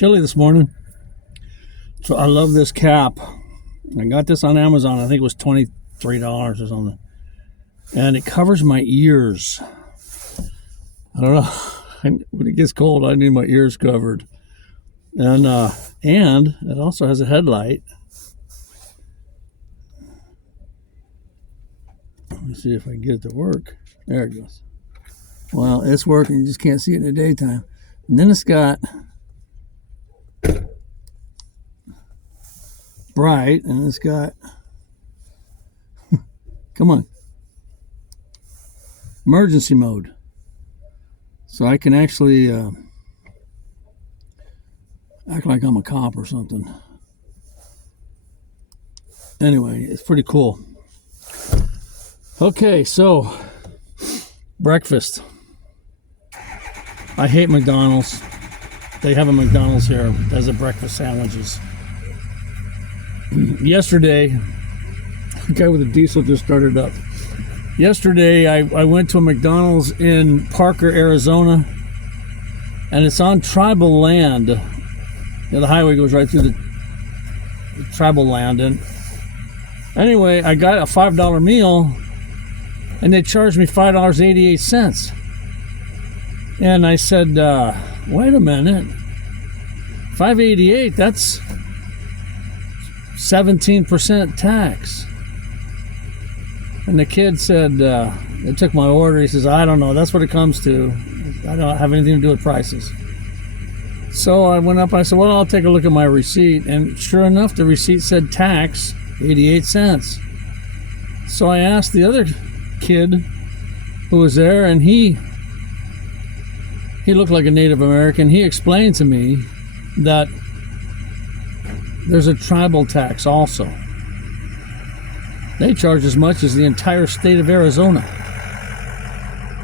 chilly this morning. So I love this cap. I got this on Amazon. I think it was $23 or something. And it covers my ears. I don't know. When it gets cold, I need my ears covered. And it also has a headlight. Let me see if I can get it to work. There it goes. Well, it's working. You just can't see it in the daytime. And then it's got bright, and it's got come on, emergency mode. So I can actually act like I'm a cop or something. Anyway, it's pretty cool. Okay, so breakfast. I hate McDonald's. They have a McDonald's here as a breakfast sandwiches. Yesterday, the guy with the diesel just started up. Yesterday, I went to a McDonald's in Parker, Arizona, and it's on tribal land. The highway goes right through the tribal land. And anyway, I got a $5 meal, and they charged me $5.88. And I said, wait a minute, $5.88, that's 17% tax. And the kid said, they took my order. He says, I don't know, that's what it comes to. I don't have anything to do with prices. So I went up, I said, well, I'll take a look at my receipt. And sure enough, the receipt said tax, 88 cents. So I asked the other kid who was there, and he looked like a Native American. He explained to me that there's a tribal tax also. They charge as much as the entire state of Arizona.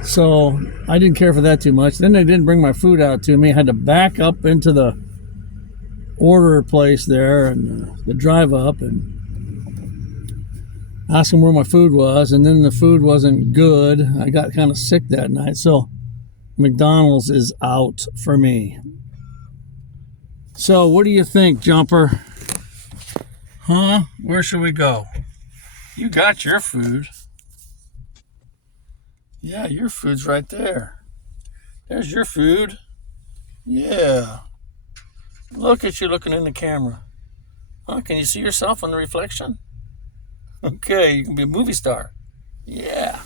So I didn't care for that too much. Then they didn't bring my food out to me. I had to back up into the order place there and the drive up and ask them where my food was. And then the food wasn't good. I got kind of sick that night. So McDonald's is out for me. So what do you think, Jumper? Huh? Where should we go? You got your food. Yeah, your food's right there. There's your food. Yeah. Look at you looking in the camera. Huh? Can you see yourself in the reflection? Okay, you can be a movie star. Yeah.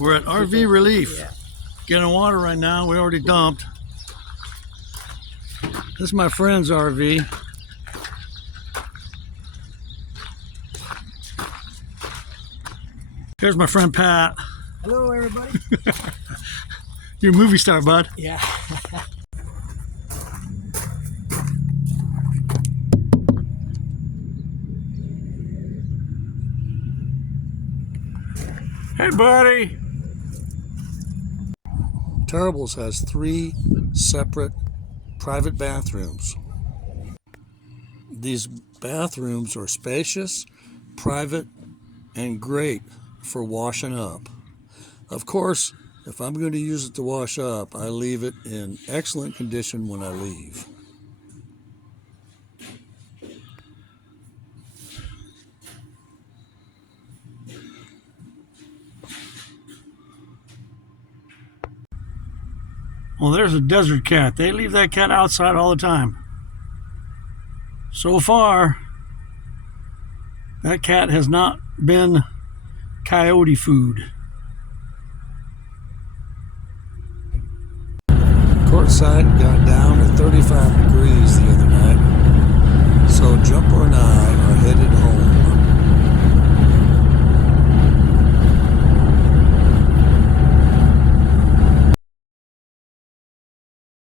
We're at RV Relief. Yeah. Getting water right now. We already dumped. This is my friend's RV. Here's my friend Pat. Hello, everybody. You're a movie star, bud. Yeah. Hey, buddy. Terribles has 3 separate private bathrooms. These bathrooms are spacious, private, and great for washing up. Of course, if I'm going to use it to wash up, I leave it in excellent condition when I leave. Well, there's a desert cat. They leave that cat outside all the time. So far, that cat has not been coyote food. Quartzsite got down to 35 degrees the other night, so Jumper and I are headed home.